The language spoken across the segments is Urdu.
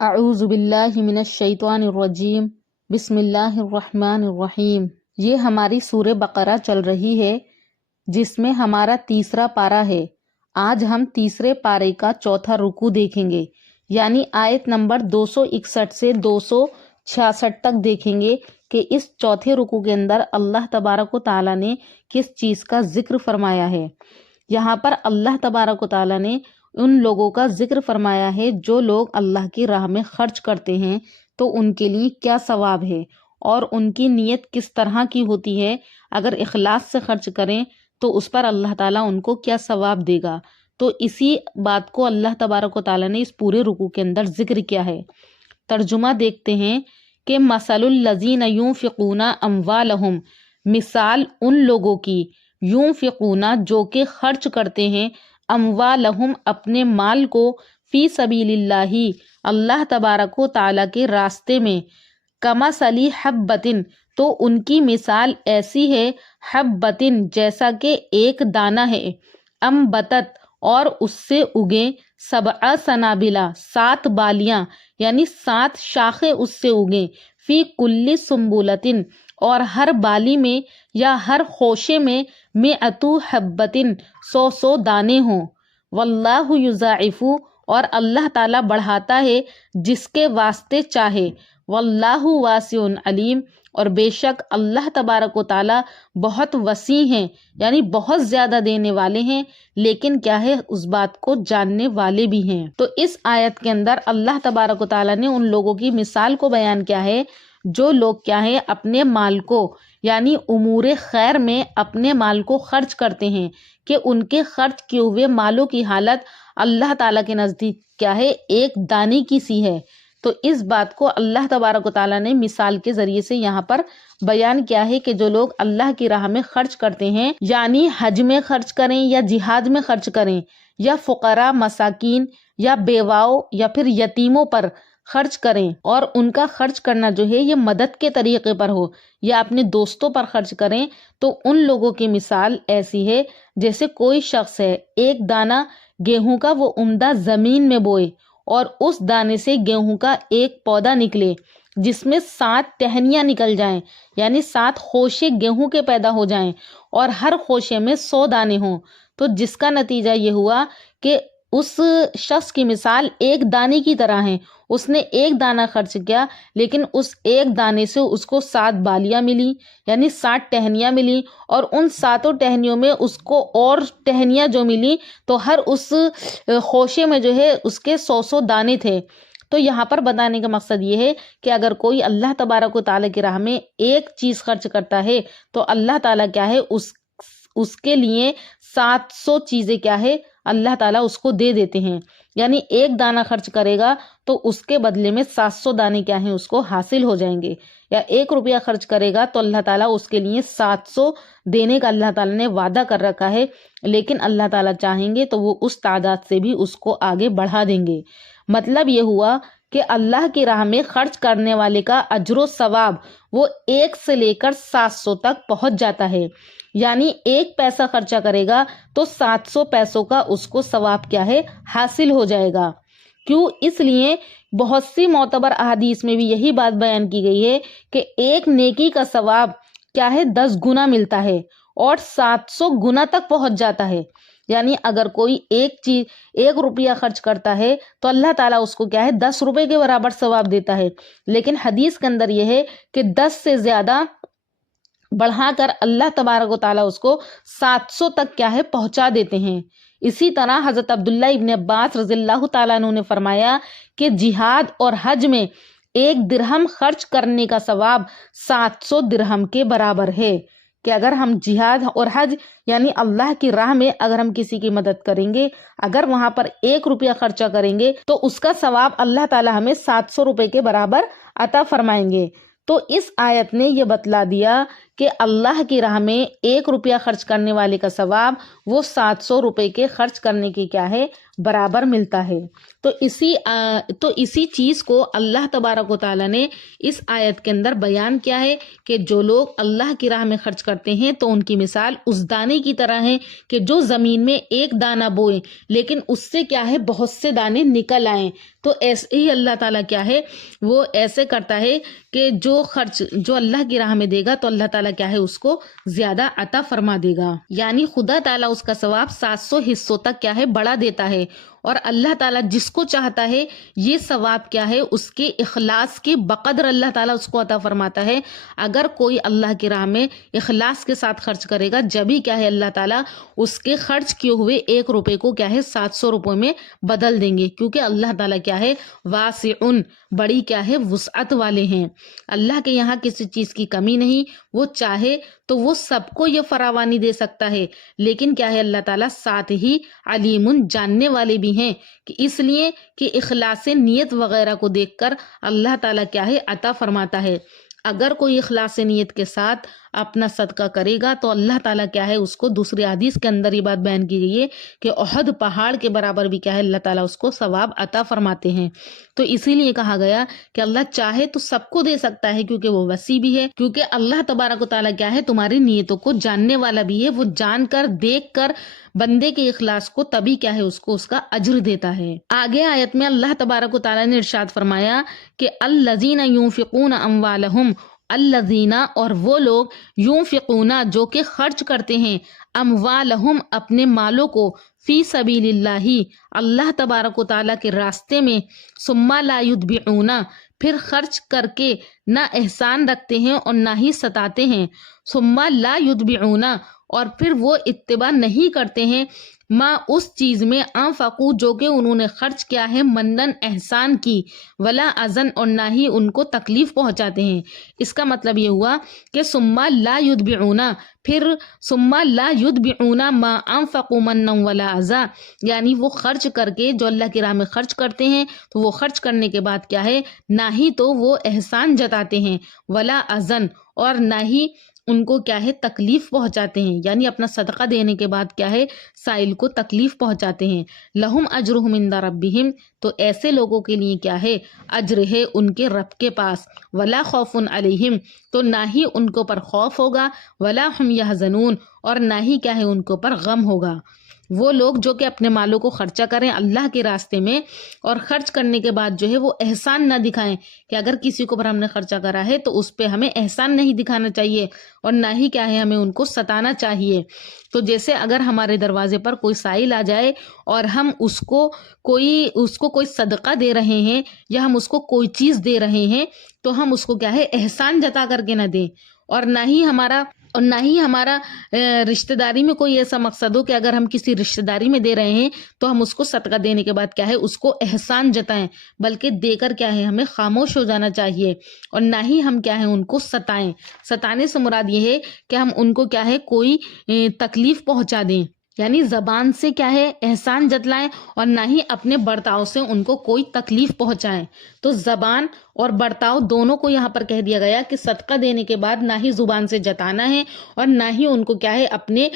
اعوذ باللہ من الشیطان الرجیم بسم اللہ الرحمن الرحیم۔ یہ ہماری سورہ بقرہ چل رہی ہے جس میں ہمارا تیسرا پارہ ہے۔ آج ہم تیسرے پارے کا چوتھا رکوع دیکھیں گے، یعنی آیت نمبر 261 سے 266 تک دیکھیں گے کہ اس چوتھے رکوع کے اندر اللہ تبارک و تعالیٰ نے کس چیز کا ذکر فرمایا ہے۔ یہاں پر اللہ تبارک و تعالیٰ نے ان لوگوں کا ذکر فرمایا ہے جو لوگ اللہ کی راہ میں خرچ کرتے ہیں تو ان کے لیے کیا ثواب ہے اور ان کی نیت کس طرح کی ہوتی ہے۔ اگر اخلاص سے خرچ کریں تو اس پر اللہ تعالیٰ ان کو کیا ثواب دے گا۔ تو اسی بات کو اللہ تبارک و تعالیٰ نے اس پورے رکوع کے اندر ذکر کیا ہے۔ ترجمہ دیکھتے ہیں کہ مثل الذین ينفقون اموالہم، مثال ان لوگوں کی، ينفقون جو کہ خرچ کرتے ہیں، اموالہم اپنے مال کو، فی سبیل اللہ اللہ تبارک و تعالیٰ کے راستے میں، کمثل حبۃ تو ان کی مثال ایسی ہے، حبۃ جیسا کہ ایک دانہ ہے، انبتت اور اس سے اگیں، سبع سنابلا 7 بالیاں یعنی 7 شاخیں اس سے اگیں، فی کل سنبلۃ اور ہر بالی میں یا ہر خوشے میں، مئۃ حبۃ 100 دانے ہوں، واللہ یضاعف اور اللہ تعالیٰ بڑھاتا ہے جس کے واسطے چاہے، واللہ واسع علیم اور بے شک اللہ تبارک و تعالیٰ بہت وسیع ہیں، یعنی بہت زیادہ دینے والے ہیں، لیکن کیا ہے اس بات کو جاننے والے بھی ہیں۔ تو اس آیت کے اندر اللہ تبارک و تعالیٰ نے ان لوگوں کی مثال کو بیان کیا ہے جو لوگ کیا ہے اپنے مال کو، یعنی امور خیر میں اپنے مال کو خرچ کرتے ہیں، کہ ان کے خرچ کیے ہوئے مالوں کی حالت اللہ تعالیٰ کے نزدیک کیا ہے، ایک دانے کی سی ہے۔ تو اس بات کو اللہ تبارک و تعالیٰ نے مثال کے ذریعے سے یہاں پر بیان کیا ہے کہ جو لوگ اللہ کی راہ میں خرچ کرتے ہیں، یعنی حج میں خرچ کریں یا جہاد میں خرچ کریں یا فقراء، مساکین یا بیواؤں یا پھر یتیموں پر خرچ کریں، اور ان کا خرچ کرنا جو ہے یہ مدد کے طریقے پر ہو یا اپنے دوستوں پر خرچ کریں، تو ان لوگوں کی مثال ایسی ہے جیسے کوئی شخص ہے، ایک دانہ گیہوں کا وہ عمدہ زمین میں بوئے اور اس دانے سے گیہوں کا ایک پودا نکلے جس میں 7 ٹہنیاں نکل جائیں، یعنی 7 خوشے گیہوں کے پیدا ہو جائیں اور ہر خوشے میں 100 دانے ہوں، تو جس کا نتیجہ یہ ہوا کہ اس شخص کی مثال ایک دانے کی طرح ہے۔ اس نے ایک دانہ خرچ کیا لیکن اس ایک دانے سے اس کو 7 بالیاں ملی، یعنی 7 ٹہنیاں ملی، اور ان 7 ٹہنیوں میں اس کو اور ٹہنیاں جو ملی تو ہر اس خوشے میں جو ہے اس کے 100 دانے تھے۔ تو یہاں پر بتانے کا مقصد یہ ہے کہ اگر کوئی اللہ تبارک و تعالیٰ کی راہ میں ایک چیز خرچ کرتا ہے تو اللہ تعالیٰ کیا ہے اس کے لیے 700 چیزیں کیا ہے اللہ تعالیٰ اس کو دے دیتے ہیں، یعنی ایک دانہ خرچ کرے گا تو اس کے بدلے میں 700 دانے کیا ہیں اس کو حاصل ہو جائیں گے، یا 1 روپیہ خرچ کرے گا تو اللہ تعالیٰ اس کے لیے 700 دینے کا اللہ تعالیٰ نے وعدہ کر رکھا ہے، لیکن اللہ تعالیٰ چاہیں گے تو وہ اس تعداد سے بھی اس کو آگے بڑھا دیں گے۔ مطلب یہ ہوا کہ اللہ کی راہ میں خرچ کرنے والے کا اجر و ثواب وہ 1 سے لے کر 700 تک پہنچ جاتا ہے، یعنی 1 پیسہ خرچہ کرے گا تو 700 پیسوں کا اس کو ثواب کیا ہے حاصل ہو جائے گا۔ کیوں؟ اس لیے بہت سی معتبر احادیث میں بھی یہی بات بیان کی گئی ہے کہ ایک نیکی کا ثواب کیا ہے 10 گنا ملتا ہے اور 700 گنا تک پہنچ جاتا ہے، یعنی اگر کوئی ایک چیز 1 روپیہ خرچ کرتا ہے تو اللہ تعالیٰ اس کو کیا ہے 10 روپے کے برابر ثواب دیتا ہے، لیکن حدیث کے اندر یہ ہے کہ 10 سے زیادہ بڑھا کر اللہ تبارک و تعالیٰ اس کو 700 تک کیا ہے پہنچا دیتے ہیں۔ اسی طرح حضرت عبداللہ ابن عباس رضی اللہ تعالیٰ عنہ نے فرمایا کہ جہاد اور حج میں 1 درہم خرچ کرنے کا ثواب 700 درہم کے برابر ہے، کہ اگر ہم جہاد اور حج یعنی اللہ کی راہ میں اگر ہم کسی کی مدد کریں گے، اگر وہاں پر 1 روپیہ خرچہ کریں گے تو اس کا ثواب اللہ تعالیٰ ہمیں 700 روپے کے برابر عطا فرمائیں گے۔ تو اس آیت نے یہ بتلا دیا کہ اللہ کی راہ میں 1 روپیہ خرچ کرنے والے کا ثواب وہ 700 روپے کے خرچ کرنے کے کیا ہے برابر ملتا ہے۔ تو اسی چیز کو اللہ تبارک و تعالیٰ نے اس آیت کے اندر بیان کیا ہے کہ جو لوگ اللہ کی راہ میں خرچ کرتے ہیں تو ان کی مثال اس دانے کی طرح ہے کہ جو زمین میں 1 دانہ بوئے لیکن اس سے کیا ہے بہت سے دانے نکل آئیں۔ تو ایسے ہی اللہ تعالیٰ کیا ہے وہ ایسے کرتا ہے کہ جو اللہ کی راہ میں دے گا تو اللہ تعالیٰ کیا ہے اس کو زیادہ عطا فرما دے گا، یعنی خدا تعالیٰ اس کا ثواب 700 حصوں تک کیا ہے بڑھا دیتا ہے۔ اور اللہ تعالیٰ جس کو چاہتا ہے یہ ثواب کیا ہے اس کے اخلاص کے بقدر اللہ تعالیٰ اس کو عطا فرماتا ہے۔ اگر کوئی اللہ کی راہ میں اخلاص کے ساتھ خرچ کرے گا جبھی کیا ہے اللہ تعالیٰ اس کے خرچ کیے ہوئے 1 روپے کو کیا ہے 700 روپے میں بدل دیں گے، کیونکہ اللہ تعالیٰ کیا ہے واسعن بڑی کیا ہے وسعت والے ہیں۔ اللہ کے یہاں کسی چیز کی کمی نہیں، وہ چاہے تو وہ سب کو یہ فراوانی دے سکتا ہے، لیکن کیا ہے اللہ تعالیٰ ساتھ ہی علیم جاننے والے بھی ہیں، کہ اس لیے کہ اخلاص نیت وغیرہ کو دیکھ کر اللہ تعالیٰ کیا ہے عطا فرماتا ہے۔ اگر کوئی اخلاص نیت کے ساتھ اپنا صدقہ کرے گا تو اللہ تعالیٰ کیا ہے اس کو دوسری حدیث کے اندر یہ بات بیان کی گئی ہے کہ احد پہاڑ کے برابر بھی کیا ہے اللہ تعالیٰ اس کو ثواب عطا فرماتے ہیں۔ تو اسی لیے کہا گیا کہ اللہ چاہے تو سب کو دے سکتا ہے کیونکہ وہ وسیع بھی ہے، کیونکہ اللہ تبارک و تعالیٰ کیا ہے تمہاری نیتوں کو جاننے والا بھی ہے، وہ جان کر دیکھ کر بندے کے اخلاص کو تبھی کیا ہے اس کو اس کا اجر دیتا ہے۔ آگے آیت میں اللہ تبارک و تعالیٰ نے ارشاد فرمایا کہ الذین ینفقون اموالہم، الذین اور وہ لوگ ینفقون جو کہ خرچ کرتے ہیں اموالہم اپنے مالوں کو فی سبیل اللہ اللہ تبارک و تعالیٰ کے راستے میں، ثم لا یتبعون پھر خرچ کر کے نہ احسان رکھتے ہیں اور نہ ہی ستاتے ہیں، ثم لا یتبعون اور پھر وہ اتباع نہیں کرتے ہیں ما اس چیز میں انفقوا جو کہ انہوں نے خرچ کیا ہے منن احسان کی، ولا اذن اور نہ ہی ان کو تکلیف پہنچاتے ہیں۔ اس کا مطلب یہ ہوا کہ ثم لا یتبعون پھر ثم لا یتبعون ما انفقوا منن ولا اذى، یعنی وہ خرچ کر کے جو اللہ کی راہ میں خرچ کرتے ہیں تو وہ خرچ کرنے کے بعد کیا ہے نہ ہی تو وہ احسان جتاتے ہیں، ولا اذن اور نہ ہی ان کو کیا ہے تکلیف پہنچاتے ہیں، یعنی اپنا صدقہ دینے کے بعد کیا ہے سائل کو تکلیف پہنچاتے ہیں۔ لہم اجرہم عند ربہم تو ایسے لوگوں کے لیے کیا ہے اجر ہے ان کے رب کے پاس، ولا خوف علیہم تو نہ ہی ان کو پر خوف ہوگا، ولا ہم یحزنون اور نہ ہی کیا ہے ان کو پر غم ہوگا۔ وہ لوگ جو کہ اپنے مالوں کو خرچہ کریں اللہ کے راستے میں اور خرچ کرنے کے بعد جو ہے وہ احسان نہ دکھائیں، کہ اگر کسی کو پر ہم نے خرچہ کرا ہے تو اس پہ ہمیں احسان نہیں دکھانا چاہیے اور نہ ہی کیا ہے ہمیں ان کو ستانا چاہیے۔ تو جیسے اگر ہمارے دروازے پر کوئی سائل آ جائے اور ہم اس کو کوئی صدقہ دے رہے ہیں یا ہم اس کو کوئی چیز دے رہے ہیں تو ہم اس کو کیا ہے احسان جتا کر کے نہ دیں، اور نہ ہی ہمارا رشتہ داری میں کوئی ایسا مقصد ہو کہ اگر ہم کسی رشتہ داری میں دے رہے ہیں تو ہم اس کو صدقہ دینے کے بعد کیا ہے اس کو احسان جتائیں، بلکہ دے کر کیا ہے ہمیں خاموش ہو جانا چاہیے، اور نہ ہی ہم کیا ہے ان کو ستائیں۔ ستانے سے مراد یہ ہے کہ ہم ان کو کیا ہے کوئی تکلیف پہنچا دیں، یعنی زبان سے کیا ہے احسان جتلائیں اور نہ ہی اپنے برتاؤ سے ان کو کوئی تکلیف پہنچائیں۔ تو زبان اور برتاؤ دونوں کو یہاں پر کہہ دیا گیا کہ صدقہ دینے کے بعد نہ ہی زبان سے جتانا ہے اور نہ ہی ان کو کیا ہے اپنے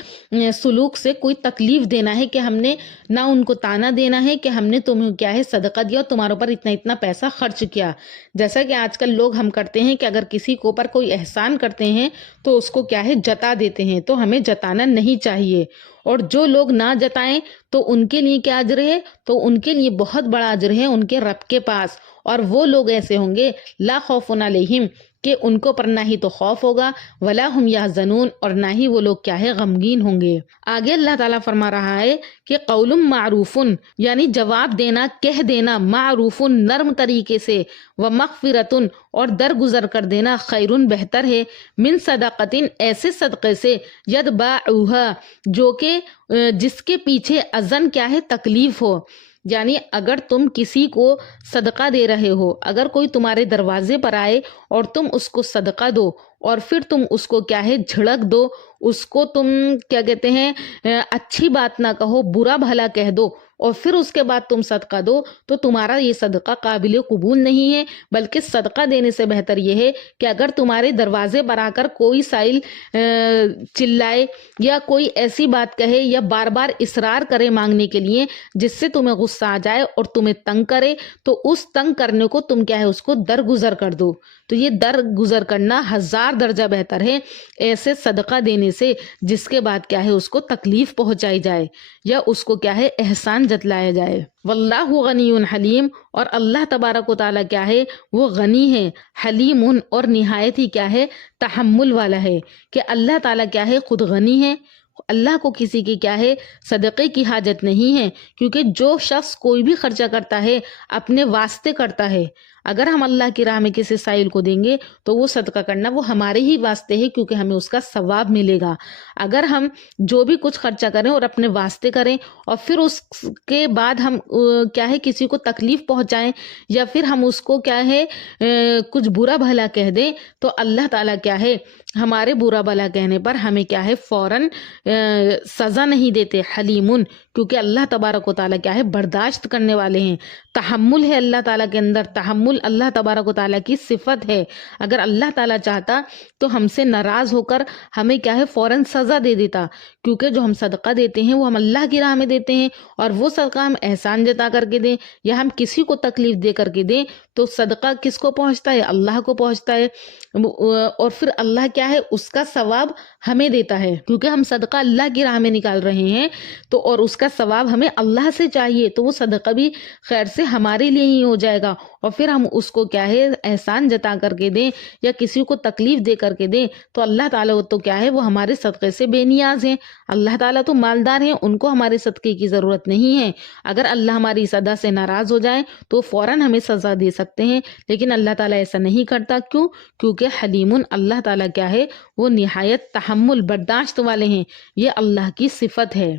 سلوک سے کوئی تکلیف دینا ہے، کہ ہم نے نہ ان کو تانا دینا ہے کہ ہم نے تمہیں کیا ہے صدقہ دیا اور تمہارے اوپر اتنا پیسہ خرچ کیا، جیسا کہ آج کل لوگ ہم کرتے ہیں کہ اگر کسی کے اوپر کوئی احسان کرتے ہیں تو اس کو کیا ہے جتا دیتے ہیں، تو ہمیں جتانا نہیں چاہیے۔ اور جو لوگ نہ جتائیں تو ان کے لیے کیا اجر ہے، تو ان کے لیے بہت بڑا اجر ہے ان کے رب کے پاس، اور وہ لوگ ایسے ہوں گے لا خوف علیہم کہ ان کو پر نہ ہی تو خوف ہوگا، ولا ہم یحزنون اور نہ ہی وہ لوگ کیا ہے غمگین ہوں گے۔ آگے اللہ تعالیٰ فرما رہا ہے کہ قول معروف یعنی جواب دینا، کہہ دینا، معروف نرم طریقے سے، ومغفرۃ اور درگزر کر دینا، خیر بہتر ہے، من صدقۃ ایسے صدقے سے، یتبعھا جو کہ جس کے پیچھے اذن کیا ہے تکلیف ہو، یعنی اگر تم کسی کو صدقہ دے رہے ہو، اگر کوئی تمہارے دروازے پر آئے اور تم اس کو صدقہ دو اور پھر تم اس کو کیا ہے جھڑک دو، اس کو تم کیا کہتے ہیں اچھی بات نہ کہو، برا بھلا کہہ دو، اور پھر اس کے بعد تم صدقہ دو تو تمہارا یہ صدقہ قابل قبول نہیں ہے، بلکہ صدقہ دینے سے بہتر یہ ہے کہ اگر تمہارے دروازے پر آ کر کوئی سائل چلائے یا کوئی ایسی بات کہے یا بار بار اصرار کرے مانگنے کے لیے جس سے تمہیں غصہ آ جائے اور تمہیں تنگ کرے، تو اس تنگ کرنے کو تم کیا ہے اس کو درگزر کر دو۔ تو یہ درگزر کرنا 1000 درجہ بہتر ہے ایسے صدقہ دینے سے جس کے بعد کیا ہے اس کو تکلیف پہنچائی جائے یا اس کو کیا ہے احسان جتلایا جائے۔ واللہ غنی حلیم، اور اللہ تبارک و تعالیٰ کیا ہے وہ غنی ہے، حلیم اور نہایت ہی کیا ہے تحمل والا ہے، کہ اللہ تعالیٰ کیا ہے خود غنی ہے، اللہ کو کسی کی کیا ہے صدقے کی حاجت نہیں ہے، کیونکہ جو شخص کوئی بھی خرچہ کرتا ہے اپنے واسطے کرتا ہے۔ اگر ہم اللہ کی راہ میں کسی سائل کو دیں گے تو وہ صدقہ کرنا وہ ہمارے ہی واسطے ہے، کیونکہ ہمیں اس کا ثواب ملے گا۔ اگر ہم جو بھی کچھ خرچہ کریں اور اپنے واسطے کریں اور پھر اس کے بعد ہم کیا ہے کسی کو تکلیف پہنچائیں یا پھر ہم اس کو کیا ہے کچھ برا بھلا کہہ دیں، تو اللہ تعالیٰ کیا ہے ہمارے برا بھلا کہنے پر ہمیں کیا ہے فوراً سزا نہیں دیتے، حلیمن، کیونکہ اللہ تبارک و تعالیٰ کیا ہے برداشت کرنے والے ہیں، تحمل ہے اللہ تعالیٰ کے اندر، تحمل اللہ تبارک و تعالیٰ کی صفت ہے۔ اگر اللہ تعالیٰ چاہتا تو ہم سے ناراض ہو کر ہمیں کیا ہے فوراً سزا دے دیتا، کیونکہ جو ہم صدقہ دیتے ہیں وہ ہم اللہ کی راہ میں دیتے ہیں، اور وہ صدقہ ہم احسان جتا کر کے دیں یا ہم کسی کو تکلیف دے کر کے دیں تو صدقہ کس کو پہنچتا ہے؟ اللہ کو پہنچتا ہے، اور پھر اللہ کیا ہے اس کا ثواب ہمیں دیتا ہے، کیونکہ ہم صدقہ اللہ کی راہ میں نکال رہے ہیں تو اور اس کا ثواب ہمیں اللہ سے چاہیے، تو وہ صدقہ بھی خیر سے ہمارے لیے ہی ہو جائے گا، اور پھر ہم اس کو کیا ہے احسان جتا کر کے دیں یا کسی کو تکلیف دے کر کے دیں تو اللہ تعالیٰ تو کیا ہے وہ ہمارے صدقے سے بے نیاز ہیں، اللہ تعالیٰ تو مالدار ہیں، ان کو ہمارے صدقے کی ضرورت نہیں ہے۔ اگر اللہ ہماری صدا سے ناراض ہو جائے تو فوراً ہمیں سزا دے سکتے ہیں، لیکن اللہ تعالیٰ ایسا نہیں کرتا، کیوں؟ کیونکہ حلیمن، اللہ تعالیٰ کیا ہے وہ نہایت تحمل برداشت والے ہیں، یہ اللہ کی صفت ہے۔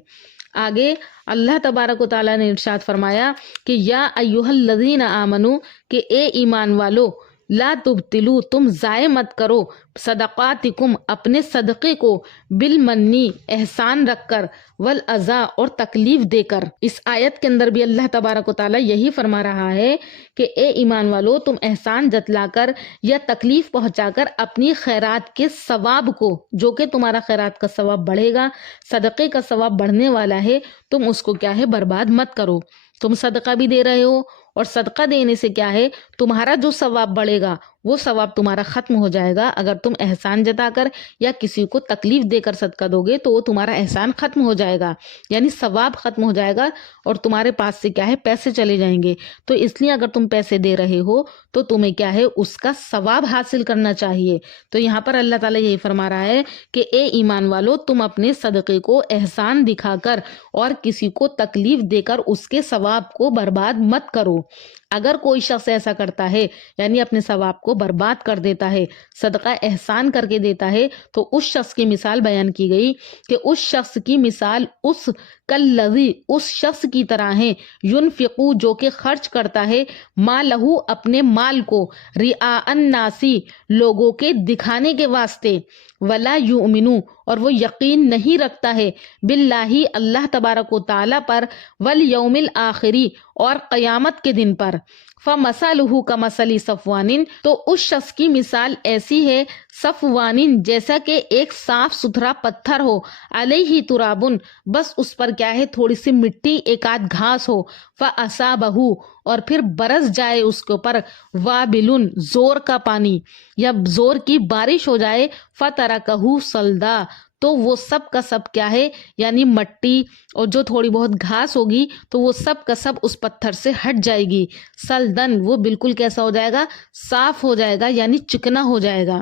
آگے اللہ تبارک و تعالیٰ نے ارشاد فرمایا کہ یا ایھا الذین آمنو، کہ اے ایمان والو، لا تبتلو، تم ضائع مت کرو، صدقاتکم، اپنے صدقے کو، بالمنی، احسان رکھ کر، والاذی، اور تکلیف دے کر۔ اس آیت کے اندر بھی اللہ تبارک و تعالیٰ یہی فرما رہا ہے کہ اے ایمان والو، تم احسان جتلا کر یا تکلیف پہنچا کر اپنی خیرات کے ثواب کو، جو کہ تمہارا خیرات کا ثواب بڑھے گا، صدقے کا ثواب بڑھنے والا ہے، تم اس کو کیا ہے برباد مت کرو۔ تم صدقہ بھی دے رہے ہو اور صدقہ دینے سے کیا ہے تمہارا جو ثواب بڑھے گا وہ ثواب تمہارا ختم ہو جائے گا۔ اگر تم احسان جتا کر یا کسی کو تکلیف دے کر صدقہ دو گے تو وہ تمہارا احسان ختم ہو جائے گا، یعنی ثواب ختم ہو جائے گا اور تمہارے پاس سے کیا ہے پیسے چلے جائیں گے۔ تو اس لیے اگر تم پیسے دے رہے ہو تو تمہیں کیا ہے اس کا ثواب حاصل کرنا چاہیے۔ تو یہاں پر اللہ تعالیٰ یہی فرما رہا ہے کہ اے ایمان والو، تم اپنے صدقے کو احسان دکھا کر اور کسی کو تکلیف دے کر اس کے ثواب کو برباد مت کرو۔ اگر کوئی شخص ایسا کرتا ہے یعنی اپنے ثواب کو برباد کر دیتا ہے، صدقہ احسان کر کے دیتا ہے، تو اس شخص کی مثال بیان کی گئی کہ اس شخص کی مثال اس کالذی، اس شخص کی طرح ہے، ینفقو، جو کہ خرچ کرتا ہے، مالہ، اپنے مال کو، رعاء الناسی، لوگوں کے دکھانے کے واسطے، ولا یؤمنو، اور وہ یقین نہیں رکھتا ہے، باللہ، اللہ تبارک و تعالیٰ پر، والیوم الآخری، اور قیامت کے دن پر، فمثلہ کمثل صفوان، تو اس شخص کی مثال ایسی ہے صفوان، جیسا کہ ایک صاف ستھرا پتھر ہو، علیہ تراب، بس اس پر کیا ہے تھوڑی سی مٹی، ایک آدھ گھاس ہو، فاصابہ، اور پھر برس جائے اس کے اوپر، وابل، زور کا پانی یا زور کی بارش ہو جائے، فترکہ صلدا، تو وہ سب کا سب کیا ہے یعنی مٹی اور جو تھوڑی بہت گھاس ہوگی تو وہ سب کا سب اس پتھر سے ہٹ جائے گی، سلدن، وہ بالکل کیسا ہو جائے گا، صاف ہو جائے گا، یعنی چکنا ہو جائے گا۔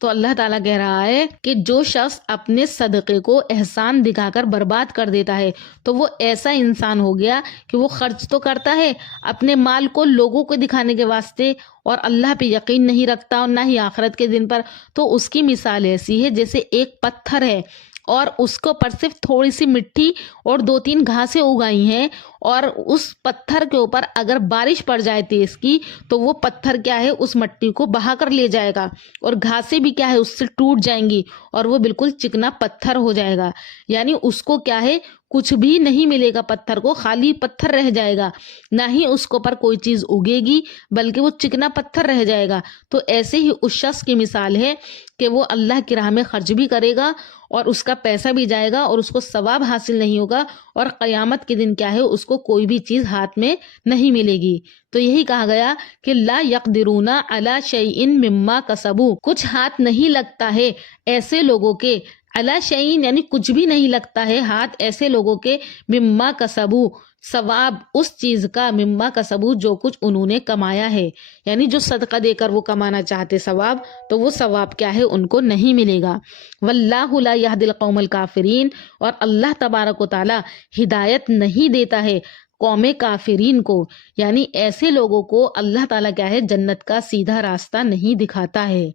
تو اللہ تعالیٰ کہہ رہا ہے کہ جو شخص اپنے صدقے کو احسان دکھا کر برباد کر دیتا ہے تو وہ ایسا انسان ہو گیا کہ وہ خرچ تو کرتا ہے اپنے مال کو لوگوں کو دکھانے کے واسطے اور اللہ پہ یقین نہیں رکھتا اور نہ ہی آخرت کے دن پر، تو اس کی مثال ایسی ہے جیسے ایک پتھر ہے اور اس کو پر صرف تھوڑی سی مٹی اور 2-3 گھاسیں اگائی ہیں، اور اس پتھر کے اوپر اگر بارش پڑ جائے تیز کی تو وہ پتھر کیا ہے اس مٹی کو بہا کر لے جائے گا اور گھاسیں بھی کیا ہے اس سے ٹوٹ جائیں گی اور وہ بالکل چکنا پتھر ہو جائے گا، یعنی اس کو کیا ہے کچھ بھی نہیں ملے گا پتھر کو، خالی پتھر رہ جائے گا، نہ ہی اس کو پر کوئی چیز اگے گی بلکہ وہ چکنا پتھر رہ جائے گا۔ تو ایسے ہی اس شخص کی مثال ہے کہ وہ اللہ کی راہ میں خرچ بھی کرے گا اور اس کا پیسہ بھی جائے گا اور اس کو ثواب حاصل نہیں ہوگا، اور قیامت کے دن کیا ہے اس کو کوئی بھی چیز ہاتھ میں نہیں ملے گی۔ تو یہی کہا گیا کہ لا یقدرون علی شیء مما کسبوا، کچھ ہاتھ نہیں لگتا ہے ایسے لوگوں کے، علی شیء یعنی کچھ بھی نہیں لگتا ہے ہاتھ ایسے لوگوں کے، مما کسبوا ثواب اس چیز کا، مما کسبوا جو کچھ انہوں نے کمایا ہے، یعنی جو صدقہ دے کر وہ کمانا چاہتے ثواب، تو وہ ثواب کیا ہے ان کو نہیں ملے گا۔ واللہ لا یہدی القوم الکافرین، اور اللہ تبارک و تعالی ہدایت نہیں دیتا ہے قوم کافرین کو، یعنی ایسے لوگوں کو اللہ تعالیٰ کیا ہے جنت کا سیدھا راستہ نہیں دکھاتا ہے۔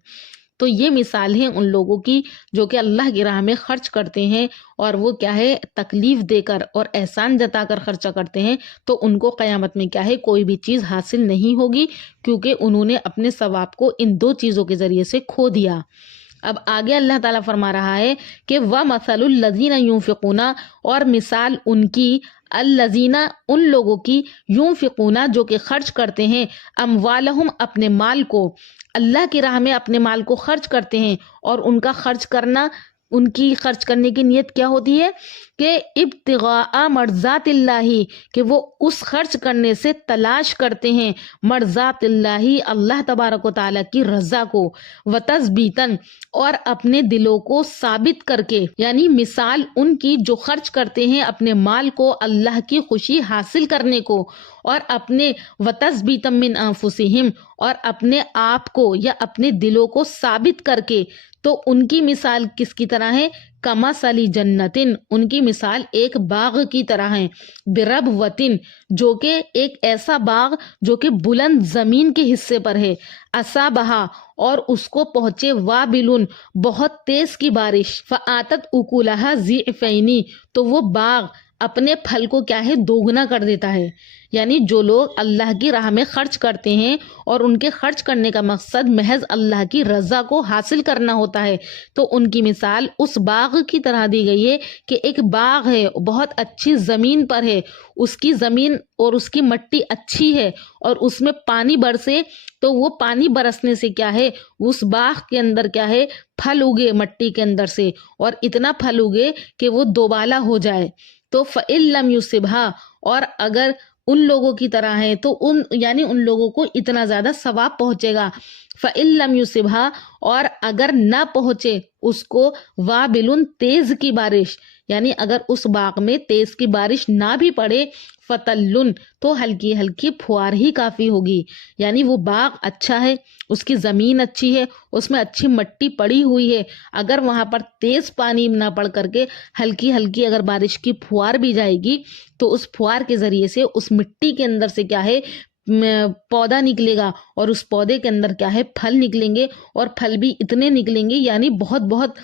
تو یہ مثال ہے ان لوگوں کی جو کہ اللہ کی راہ میں خرچ کرتے ہیں اور وہ کیا ہے تکلیف دے کر اور احسان جتا کر خرچہ کرتے ہیں، تو ان کو قیامت میں کیا ہے کوئی بھی چیز حاصل نہیں ہوگی، کیونکہ انہوں نے اپنے ثواب کو ان دو چیزوں کے ذریعے سے کھو دیا۔ اب آگے اللہ تعالیٰ فرما رہا ہے کہ وَمَثَلُ الَّذِينَ يُنْفِقُونَ، اور مثال ان کی، الذین ان لوگوں کی، ينفقون جو کہ خرچ کرتے ہیں، اموالہم اپنے مال کو، اللہ کی راہ میں اپنے مال کو خرچ کرتے ہیں، اور ان کا خرچ کرنا، ان کی خرچ کرنے کی نیت کیا ہوتی ہے کہ ابتغاء مرضات اللہ، کہ وہ اس خرچ کرنے سے تلاش کرتے ہیں مرضات اللہ، اللہ تبارک و تعالیٰ کی رضا کو، وتثبیتاً اور اپنے دلوں کو ثابت کر کے، یعنی مثال ان کی جو خرچ کرتے ہیں اپنے مال کو اللہ کی خوشی حاصل کرنے کو، اور اپنے وتثبیتا من انفسہم، اور اپنے آپ کو یا اپنے دلوں کو ثابت کر کے، تو ان کی مثال کس کی طرح ہے؟ کمثل جنتن، ان کی مثال ایک باغ کی طرح ہے، بربوتن جو کہ ایک ایسا باغ جو کہ بلند زمین کے حصے پر ہے، اصابہا اور اس کو پہنچے وابلن بہت تیز کی بارش، فآتت اکلہا ضعفین، تو وہ باغ اپنے پھل کو کیا ہے دوگنا کر دیتا ہے۔ یعنی جو لوگ اللہ کی راہ میں خرچ کرتے ہیں اور ان کے خرچ کرنے کا مقصد محض اللہ کی رضا کو حاصل کرنا ہوتا ہے، تو ان کی مثال اس باغ کی طرح دی گئی ہے کہ ایک باغ ہے، بہت اچھی زمین پر ہے، اس کی زمین اور اس کی مٹی اچھی ہے، اور اس میں پانی برسے تو وہ پانی برسنے سے کیا ہے اس باغ کے اندر کیا ہے پھل اگے مٹی کے اندر سے، اور اتنا پھل اگے کہ وہ دوبالا ہو جائے۔ تو فَإِن لَمْ يُصِبْهَا، اور اگر ان لوگوں کی طرح ہے تو یعنی ان لوگوں کو اتنا زیادہ ثواب پہنچے گا۔ فَإِن لَمْ يُصِبْهَا، اور اگر نہ پہنچے اس کو وابل تیز کی بارش، یعنی اگر اس باغ میں تیز کی بارش نہ بھی پڑے، فتلن تو ہلکی ہلکی پھوار ہی کافی ہوگی، یعنی وہ باغ اچھا ہے، اس کی زمین اچھی ہے، اس میں اچھی مٹی پڑی ہوئی ہے، اگر وہاں پر تیز پانی نہ پڑ کر کے ہلکی ہلکی اگر بارش کی پھوار بھی جائے گی، تو اس پھوار کے ذریعے سے اس مٹی کے اندر سے کیا ہے پودا نکلے گا، اور اس پودے کے اندر کیا ہے پھل نکلیں گے، اور پھل بھی اتنے نکلیں گے، یعنی بہت بہت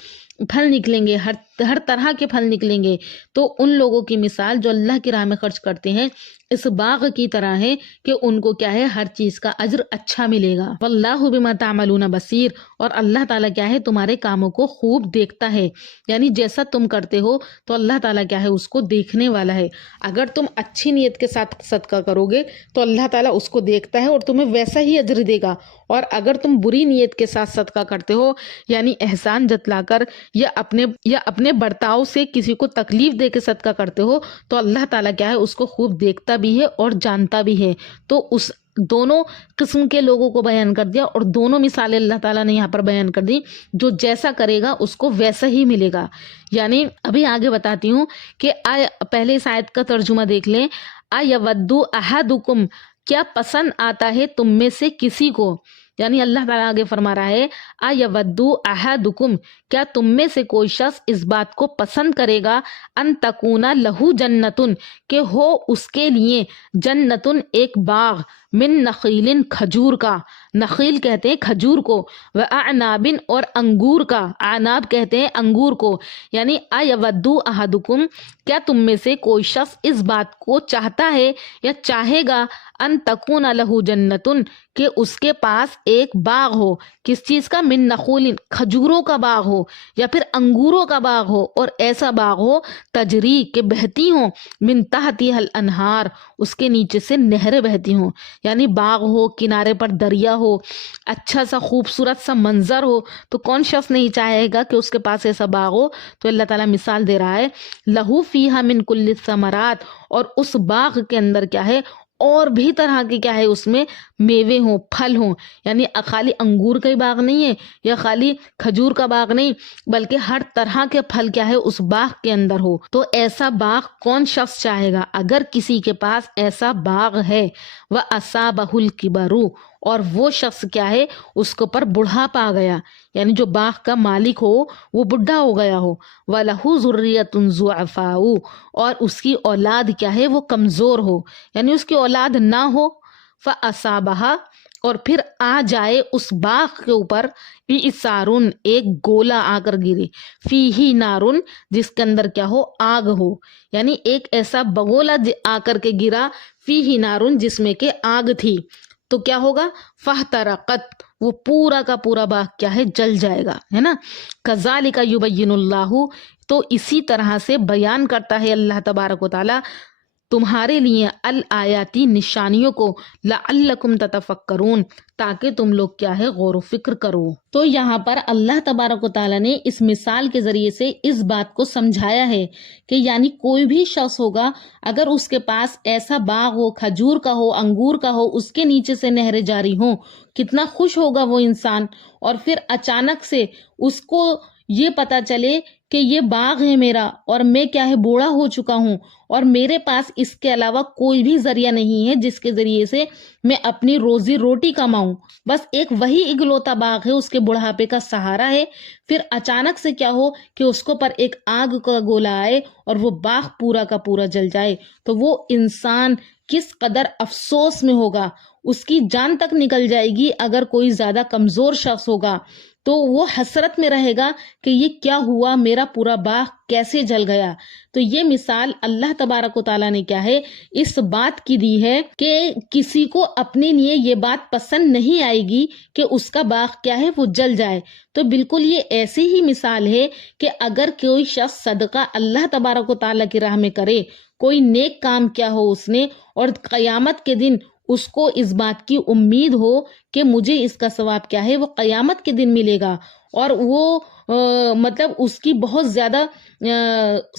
پھل نکلیں گے، ہر طرح کے پھل نکلیں گے۔ تو ان لوگوں کی مثال جو اللہ کی راہ میں خرچ کرتے ہیں اس باغ کی طرح ہے کہ ان کو کیا ہے ہر چیز کا اجر اچھا ملے گا۔ واللہ بما تعملون بصیر، اور اللہ تعالیٰ کیا ہے تمہارے کاموں کو خوب دیکھتا ہے، یعنی جیسا تم کرتے ہو تو اللہ تعالیٰ کیا ہے اس کو دیکھنے والا ہے۔ اگر تم اچھی نیت کے ساتھ صدقہ کرو گے تو اللہ تعالیٰ اس کو دیکھتا ہے اور تمہیں ویسا ہی اجر دے گا، اور اگر تم بری نیت کے ساتھ صدقہ کرتے ہو، یعنی احسان جتلا کر یا اپنے برتاؤ سے کسی کو تکلیف دے کے صدقہ کرتے ہو، تو اللہ تعالیٰ کیا ہے اس کو خوب دیکھتا بھی ہے اور جانتا بھی ہے۔ تو اس دونوں قسم کے لوگوں کو بیان کر دیا، اور دونوں مثالیں اللہ تعالیٰ نے یہاں پر بیان کر دی، جو جیسا کرے گا اس کو ویسا ہی ملے گا۔ یعنی ابھی آگے بتاتی ہوں کہ پہلے اس آیت کا ترجمہ دیکھ لیں، اَیَوَدُّ أَحَدُکُم، کیا پسند آتا ہے تم میں سے کسی کو، یعنی اللہ تعالیٰ آگے فرما رہا ہے اَیَوَدُّ أَحَدُکُم، کیا تم میں سے کوئی شخص اس بات کو پسند کرے گا ان تکون لہو جنتن، کہ ہو اس کے لیے جنتن ایک باغ، من نخیل کھجور کا، نخیل کہتے ہیں کھجور کو، وَأَعْنَابٍ اور انگور کا، اعناب کہتے ہیں انگور کو، یعنی اَيَوَدُّ أَحَدُكُمْ کیا تم میں سے کوئی شخص اس بات کو چاہتا ہے یا چاہے گا ان تکون لہ جنتن کہ اس کے پاس ایک باغ ہو، کس چیز کا؟ من نخول کھجوروں کا باغ ہو یا پھر انگوروں کا باغ ہو، اور ایسا باغ ہو تجری کہ بہتی ہوں من تحتها الانہار اس کے نیچے سے نہریں بہتی ہوں، یعنی باغ ہو، کنارے پر دریا ہو، اچھا سا خوبصورت سا منظر ہو، تو کون شخص نہیں چاہے گا کہ اس کے پاس ایسا باغ ہو؟ تو اللہ تعالیٰ مثال دے رہا ہے لہو فیہا من کل الثمرات، اور اس باغ کے اندر کیا ہے اور بھی طرح کے کیا ہے اس میں میوے ہوں، پھل ہوں، یعنی خالی انگور کا ہی باغ نہیں ہے یا خالی کھجور کا باغ نہیں، بلکہ ہر طرح کے پھل کیا ہے اس باغ کے اندر ہو۔ تو ایسا باغ کون شخص چاہے گا؟ اگر کسی کے پاس ایسا باغ ہے، وَأَصَابَهُ الْكِبَرُ اور وہ شخص کیا ہے اس کے اوپر بڑھاپا آ گیا، یعنی جو باغ کا مالک ہو وہ بڈھا ہو گیا ہو، وَلَهُ ذُرِّيَّةٌ ضُعَفَاءُ اور اس کی اولاد کیا ہے وہ کمزور ہو، یعنی اس کی اولاد نہ ہو، فَأَصَابَهَا اور پھر آ جائے اس باغ کے اوپر اِعْصَارٌ ایک گولا آ کر گرے، فیہ نارن جس کے اندر کیا ہو آگ ہو، یعنی ایک ایسا بگولا آ کر کے گرا، فیہ نارن جس میں کہ آگ تھی، تو کیا ہوگا؟ فاحترقت وہ پورا کا پورا باغ کیا ہے جل جائے گا، ہے نا۔ کذالک یبین اللہ تو اسی طرح سے بیان کرتا ہے اللہ تبارک و تعالی تمہارے لیے الآیاتی نشانیوں کو، لعلکم تتفکرون تاکہ تم لوگ کیا ہے غور و فکر کرو۔ تو یہاں پر اللہ تبارک و تعالیٰ نے اس مثال کے ذریعے سے اس بات کو سمجھایا ہے کہ یعنی کوئی بھی شخص ہوگا اگر اس کے پاس ایسا باغ ہو، کھجور کا ہو، انگور کا ہو، اس کے نیچے سے نہریں جاری ہوں، کتنا خوش ہوگا وہ انسان، اور پھر اچانک سے اس کو یہ پتا چلے کہ یہ باغ ہے میرا اور میں کیا ہے بوڑھا ہو چکا ہوں اور میرے پاس اس کے علاوہ کوئی بھی ذریعہ نہیں ہے جس کے ذریعے سے میں اپنی روزی روٹی کماؤں، بس ایک وہی اکلوتا باغ ہے، اس کے بڑھاپے کا سہارا ہے۔ پھر اچانک سے کیا ہو کہ اس کو پر ایک آگ کا گولا آئے اور وہ باغ پورا کا پورا جل جائے، تو وہ انسان کس قدر افسوس میں ہوگا، اس کی جان تک نکل جائے گی۔ اگر کوئی زیادہ کمزور شخص ہوگا تو وہ حسرت میں رہے گا کہ یہ کیا ہوا، میرا پورا باغ کیسے جل گیا۔ تو یہ مثال اللہ تبارک و تعالیٰ نے کیا ہے اس بات کی دی ہے کہ کسی کو اپنے لیے یہ بات پسند نہیں آئے گی کہ اس کا باغ کیا ہے وہ جل جائے۔ تو بالکل یہ ایسی ہی مثال ہے کہ اگر کوئی شخص صدقہ اللہ تبارک و تعالیٰ کی راہ میں کرے، کوئی نیک کام کیا ہو اس نے، اور قیامت کے دن اس کو اس بات کی امید ہو کہ مجھے اس کا ثواب کیا ہے وہ قیامت کے دن ملے گا، اور وہ مطلب اس کی بہت زیادہ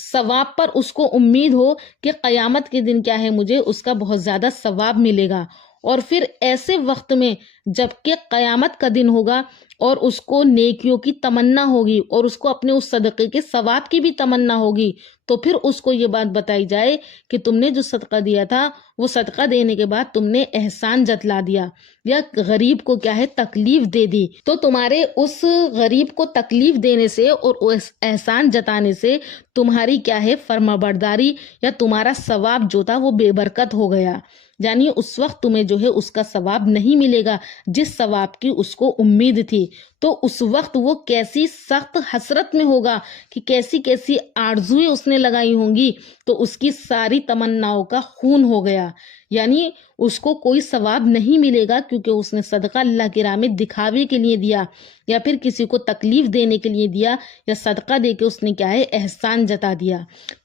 ثواب پر اس کو امید ہو کہ قیامت کے دن کیا ہے مجھے اس کا بہت زیادہ ثواب ملے گا، اور پھر ایسے وقت میں جب کہ قیامت کا دن ہوگا اور اس کو نیکیوں کی تمنا ہوگی اور اس کو اپنے اس صدقے کے ثواب کی بھی تمنا ہوگی، تو پھر اس کو یہ بات بتائی جائے کہ تم نے جو صدقہ دیا تھا وہ صدقہ دینے کے بعد تم نے احسان جتلا دیا یا غریب کو کیا ہے تکلیف دے دی، تو تمہارے اس غریب کو تکلیف دینے سے اور اس احسان جتانے سے تمہاری کیا ہے فرما برداری یا تمہارا ثواب جو تھا وہ بے برکت ہو گیا، یعنی اس وقت تمہیں جو ہے اس کا ثواب نہیں ملے گا جس ثواب کی اس کو امید تھی۔ تو اس وقت وہ کیسی سخت حسرت میں ہوگا کہ کیسی کیسی آرزویں اس نے لگائی ہوں گی، تو اس کی ساری تمناؤں کا خون ہو گیا، یعنی اس کو کوئی ثواب نہیں ملے گا کیونکہ اس نے صدقہ اللہ کی راہ میں دکھاوے کے لیے دیا یا پھر کسی کو تکلیف دینے کے لیے دیا، یا صدقہ دے کے اس نے کیا ہے احسان جتا دیا۔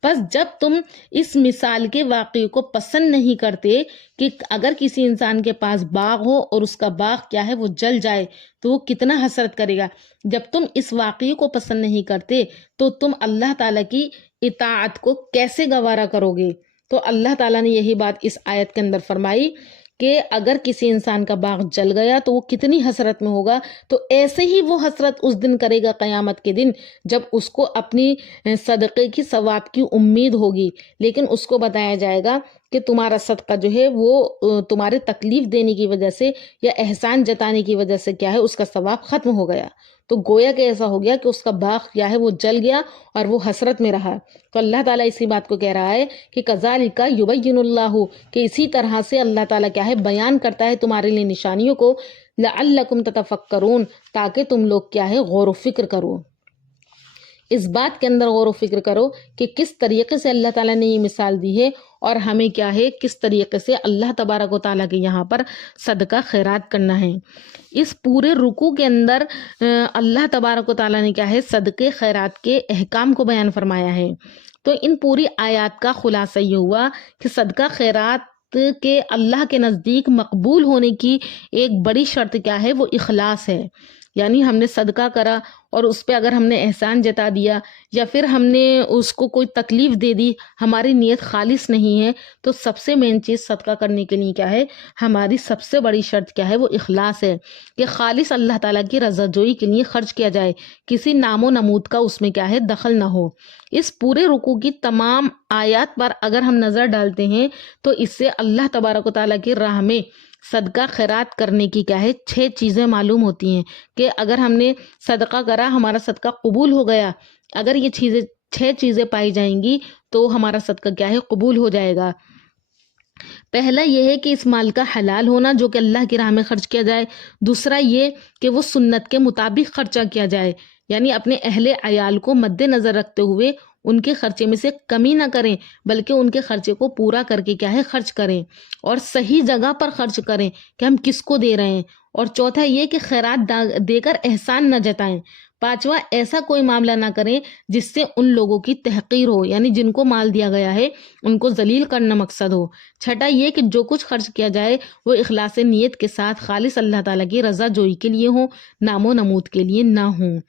بس جب تم اس مثال کے واقعے کو پسند نہیں کرتے کہ اگر کسی انسان کے پاس باغ ہو اور اس کا باغ کیا ہے وہ جل جائے تو وہ کتنا حسرت کرے گا، جب تم اس واقعے کو پسند نہیں کرتے تو تم اللہ تعالیٰ کی اطاعت کو کیسے گوارا کرو گے؟ تو اللہ تعالیٰ نے یہی بات اس آیت کے اندر فرمائی کہ اگر کسی انسان کا باغ جل گیا تو وہ کتنی حسرت میں ہوگا، تو ایسے ہی وہ حسرت اس دن کرے گا قیامت کے دن جب اس کو اپنی صدقے کی ثواب کی امید ہوگی، لیکن اس کو بتایا جائے گا کہ تمہارا صدقہ جو ہے وہ تمہارے تکلیف دینے کی وجہ سے یا احسان جتانے کی وجہ سے کیا ہے اس کا ثواب ختم ہو گیا، تو گویا کہ ایسا ہو گیا کہ اس کا باغ کیا ہے وہ جل گیا اور وہ حسرت میں رہا۔ تو اللہ تعالیٰ اسی بات کو کہہ رہا ہے کہ کذالک یبین اللہ کہ اسی طرح سے اللہ تعالیٰ کیا ہے بیان کرتا ہے تمہارے لیے نشانیوں کو، لعلکم تتفکرون، تاکہ تم لوگ کیا ہے غور و فکر کرو، اس بات کے اندر غور و فکر کرو کہ کس طریقے سے اللہ تعالیٰ نے یہ مثال دی ہے اور ہمیں کیا ہے کس طریقے سے اللہ تبارک و تعالیٰ کے یہاں پر صدقہ خیرات کرنا ہے۔ اس پورے رکوع کے اندر اللہ تبارک و تعالیٰ نے کیا ہے صدقے خیرات کے احکام کو بیان فرمایا ہے۔ تو ان پوری آیات کا خلاصہ یہ ہوا کہ صدقہ خیرات کے اللہ کے نزدیک مقبول ہونے کی ایک بڑی شرط کیا ہے، وہ اخلاص ہے۔ یعنی ہم نے صدقہ کرا اور اس پہ اگر ہم نے احسان جتا دیا یا پھر ہم نے اس کو کوئی تکلیف دے دی، ہماری نیت خالص نہیں ہے، تو سب سے مین چیز صدقہ کرنے کے لیے کیا ہے، ہماری سب سے بڑی شرط کیا ہے، وہ اخلاص ہے کہ خالص اللہ تعالیٰ کی رضا جوئی کے لیے خرچ کیا جائے، کسی نام و نمود کا اس میں کیا ہے دخل نہ ہو۔ اس پورے رکوع کی تمام آیات پر اگر ہم نظر ڈالتے ہیں تو اس سے اللہ تبارک و تعالیٰ کی راہ میں صدقہ خیرات کرنے کی کیا ہے 6 چیزیں معلوم ہوتی ہیں کہ اگر ہم نے صدقہ کرا ہمارا صدقہ قبول ہو گیا، اگر یہ 6 چیزیں پائی جائیں گی تو ہمارا صدقہ کیا ہے قبول ہو جائے گا۔ پہلا یہ ہے کہ اس مال کا حلال ہونا جو کہ اللہ کی راہ میں خرچ کیا جائے، دوسرا یہ کہ وہ سنت کے مطابق خرچہ کیا جائے، یعنی اپنے اہل عیال کو مد نظر رکھتے ہوئے ان کے خرچے میں سے کمی نہ کریں بلکہ ان کے خرچے کو پورا کر کے کیا ہے خرچ کریں، اور صحیح جگہ پر خرچ کریں کہ ہم کس کو دے رہے ہیں، اور چوتھا یہ کہ خیرات دے کر احسان نہ جتائیں، پانچواں ایسا کوئی معاملہ نہ کریں جس سے ان لوگوں کی تحقیر ہو، یعنی جن کو مال دیا گیا ہے ان کو ذلیل کرنا مقصد ہو، چھٹا یہ کہ جو کچھ خرچ کیا جائے وہ اخلاص نیت کے ساتھ خالص اللہ تعالیٰ کی رضا جوئی کے لیے ہوں، نام و نمود کے لیے نہ ہوں۔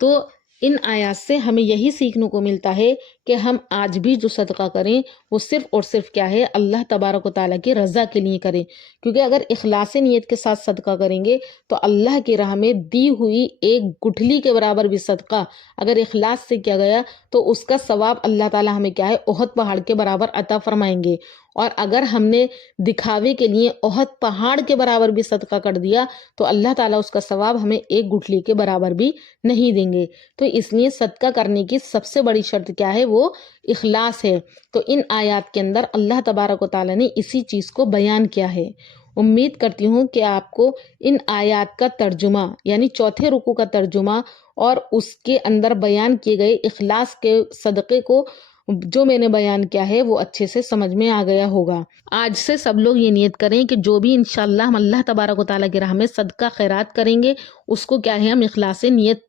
تو ان آیات سے ہمیں یہی سیکھنے کو ملتا ہے کہ ہم آج بھی جو صدقہ کریں وہ صرف اور صرف کیا ہے اللہ تبارک و تعالیٰ کی رضا کے لیے کریں، کیونکہ اگر اخلاص نیت کے ساتھ صدقہ کریں گے تو اللہ کی راہ میں دی ہوئی ایک گٹھلی کے برابر بھی صدقہ اگر اخلاص سے کیا گیا تو اس کا ثواب اللہ تعالیٰ ہمیں کیا ہے احد پہاڑ کے برابر عطا فرمائیں گے، اور اگر ہم نے دکھاوے کے لیے احد پہاڑ کے برابر بھی صدقہ کر دیا تو اللہ تعالیٰ اس کا ثواب ہمیں ایک گٹھلی کے برابر بھی نہیں دیں گے۔ تو اس لیے صدقہ کرنے کی سب سے بڑی شرط کیا ہے، وہ اخلاص ہے۔ تو ان آیات کے اندر اللہ تبارک و تعالیٰ نے اسی چیز کو بیان کیا ہے۔ امید کرتی ہوں کہ آپ کو ان آیات کا ترجمہ یعنی چوتھے رکوع کا ترجمہ اور اس کے اندر بیان کیے گئے اخلاص کے صدقے کو جو میں نے بیان کیا ہے وہ اچھے سے سمجھ میں آ گیا ہوگا۔ آج سے سب لوگ یہ نیت کریں کہ جو بھی انشاءاللہ ہم اللہ تبارک و تعالیٰ کی راہ میں صدقہ خیرات کریں گے اس کو کیا ہے ہم اخلاص نیت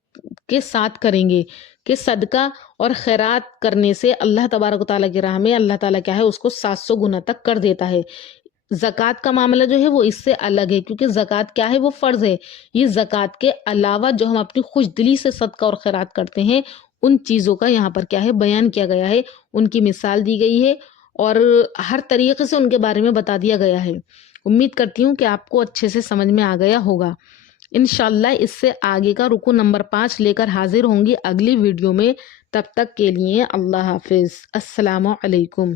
کے ساتھ کریں گے، کہ صدقہ اور خیرات کرنے سے اللہ تبارک و تعالیٰ کی راہ میں اللہ تعالیٰ کیا ہے اس کو 700 گنا تک کر دیتا ہے۔ زکوٰۃ کا معاملہ جو ہے وہ اس سے الگ ہے، کیونکہ زکوٰۃ کیا ہے وہ فرض ہے، یہ زکوٰۃ کے علاوہ جو ہم اپنی خوش دلی سے صدقہ اور خیرات کرتے ہیں ان چیزوں کا یہاں پر کیا ہے بیان کیا گیا ہے، ان کی مثال دی گئی ہے اور ہر طریقے سے ان کے بارے میں بتا دیا گیا ہے۔ امید کرتی ہوں کہ آپ کو اچھے سے سمجھ میں آ گیا ہوگا۔ انشاءاللہ اس سے آگے کا رکوع نمبر 5 لے کر حاضر ہوں گی اگلی ویڈیو میں، تب تک کے لیے اللہ حافظ، السلام علیکم۔